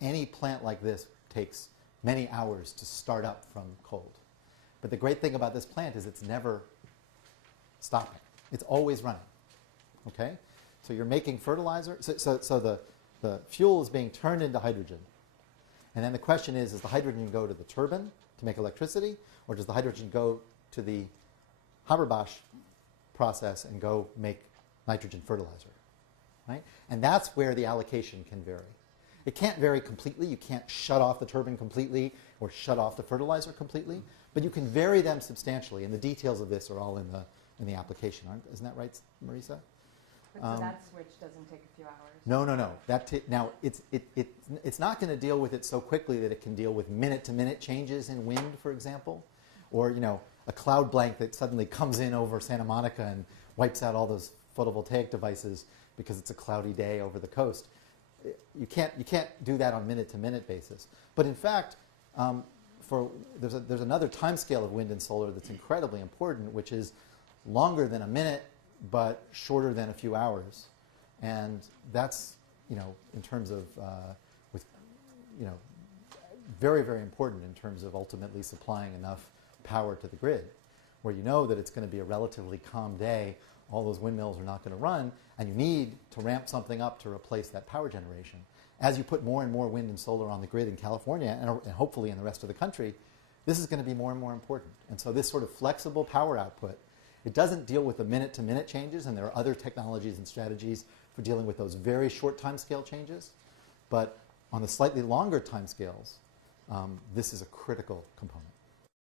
any plant like this takes many hours to start up from cold. But the great thing about this plant is it's never stopping. It's always running. Okay? So you're making fertilizer. So the fuel is being turned into hydrogen. And then the question is, does the hydrogen go to the turbine to make electricity, or does the hydrogen go to the Haber-Bosch process and go make nitrogen fertilizer? Right? And that's where the allocation can vary. It can't vary completely. You can't shut off the turbine completely or shut off the fertilizer completely, but you can vary them substantially. And the details of this are all in the application. Isn't that right, Marisa? But so that switch doesn't take a few hours? No. Now, it's not going to deal with it so quickly that it can deal with minute-to-minute changes in wind, for example, or a cloud blank that suddenly comes in over Santa Monica and wipes out all those photovoltaic devices because it's a cloudy day over the coast. You can't do that on minute-to-minute basis. But in fact, there's another time scale of wind and solar that's incredibly important, which is longer than a minute, but shorter than a few hours. And that's, in terms of, very, very important in terms of ultimately supplying enough power to the grid, where you know that it's going to be a relatively calm day, all those windmills are not going to run, and you need to ramp something up to replace that power generation. As you put more and more wind and solar on the grid in California, and hopefully in the rest of the country, this is going to be more and more important. And so this sort of flexible power output, it doesn't deal with the minute-to-minute changes, and there are other technologies and strategies for dealing with those very short time scale changes. But on the slightly longer time scales, this is a critical component.